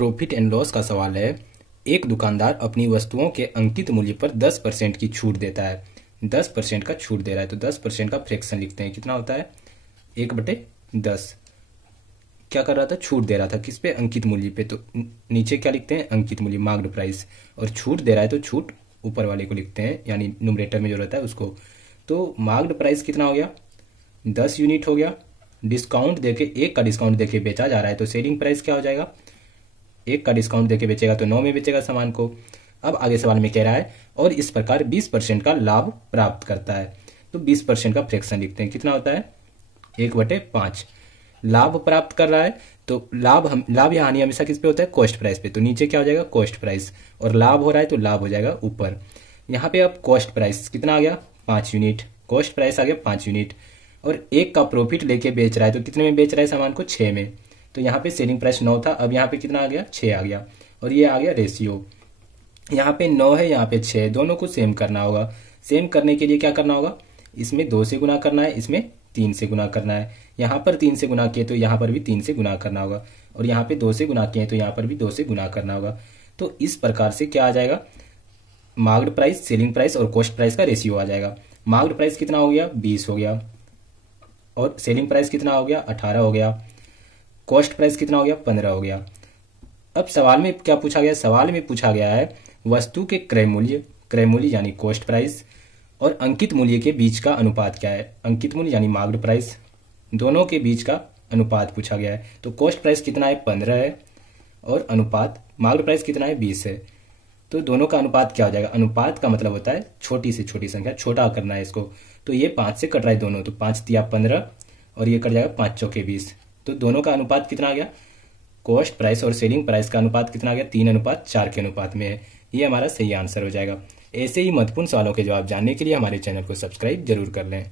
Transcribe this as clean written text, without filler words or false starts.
Profit and loss का सवाल है। एक दुकानदार अपनी वस्तुओं के अंकित मूल्य पर 10% की छूट देता है। 10% का छूट दे रहा है तो 10% का फ्रैक्शन लिखते हैं। कितना होता है? 1/10। क्या कर रहा था? छूट दे रहा था। किस पे? अंकित मूल्य पे। तो नीचे क्या लिखते हैं? अंकित मूल्य, मार्क्ड प्राइस। और छूट दे रहा है तो छूट ऊपर वाले को लिखते हैं, यानी न्यूमरेटर में जो रहता है उसको। तो मार्क्ड प्राइस कितना हो गया? 10 यूनिट हो गया। डिस्काउंट देके, 1 का डिस्काउंट देके बेचा जा रहा है तो सेलिंग प्राइस क्या हो जाएगा? 1 का डिस्काउंट देके बेचेगा तो 9 में बेचेगा सामान को। अब आगे सवाल में कह रहा है और इस प्रकार 20% का लाभ प्राप्त करता है। तो 20% का फ्रैक्शन लिखते हैं। कितना होता है? 1/5। लाभ प्राप्त कर रहा है तो लाभ या हानि हमेशा किस पे होता है? कॉस्ट प्राइस पे। तो नीचे क्या हो जाएगा? Cost price. और लाभ हो रहा है तो लाभ हो जाएगा ऊपर। यहाँ पे अब कॉस्ट प्राइस कितना आ गया? 5 यूनिट। कॉस्ट प्राइस आ गया 5 यूनिट। और 1 का प्रॉफिट लेके बेच रहा है तो कितने में बेच रहा है सामान को? 6 में। तो यहाँ पे सेलिंग प्राइस 9 था, अब यहाँ पे कितना आ गया? 6 आ गया। और ये आ गया रेशियो। यहाँ पे 9 है, यहाँ पे 6, दोनों को सेम करना होगा। सेम करने के लिए क्या करना होगा? इसमें 2 से गुना करना है, इसमें 3 से गुना करना है। यहाँ पर 3 से गुना किए तो यहाँ पर भी 3 से गुना करना होगा। और यहाँ पे 2 से गुना किए तो यहाँ पर भी 2 से गुना करना होगा। तो इस प्रकार से क्या आ जाएगा? मार्क्ड प्राइस, सेलिंग प्राइस और कॉस्ट प्राइस का रेशियो आ जाएगा। मार्क्ड प्राइस कितना हो गया? 20 हो गया। और सेलिंग प्राइस कितना हो गया? 18 हो गया। कॉस्ट प्राइस कितना हो गया? 15 हो गया। अब सवाल में क्या पूछा गया? सवाल में पूछा गया है वस्तु के क्रय मूल्य यानी कॉस्ट प्राइस और अंकित मूल्य के बीच का अनुपात क्या है? अंकित मूल्य यानी मार्क्ड प्राइस, दोनों के बीच का अनुपात पूछा गया है। तो कॉस्ट प्राइस कितना है? 15 है। और अनुपात मार्क्ड प्राइस कितना है? 20 है। तो दोनों का अनुपात क्या हो जाएगा? अनुपात का मतलब होता है छोटी से छोटी संख्या, छोटा करना है इसको। तो ये 5 से कट रहा है दोनों, तो 5 तिया 15 और ये कट जाएगा 5 चौके 20। तो दोनों का अनुपात कितना आ गया? कॉस्ट प्राइस और सेलिंग प्राइस का अनुपात कितना आ गया? 3:4 के अनुपात में है। ये हमारा सही आंसर हो जाएगा। ऐसे ही महत्वपूर्ण सवालों के जवाब जानने के लिए हमारे चैनल को सब्सक्राइब जरूर कर लें।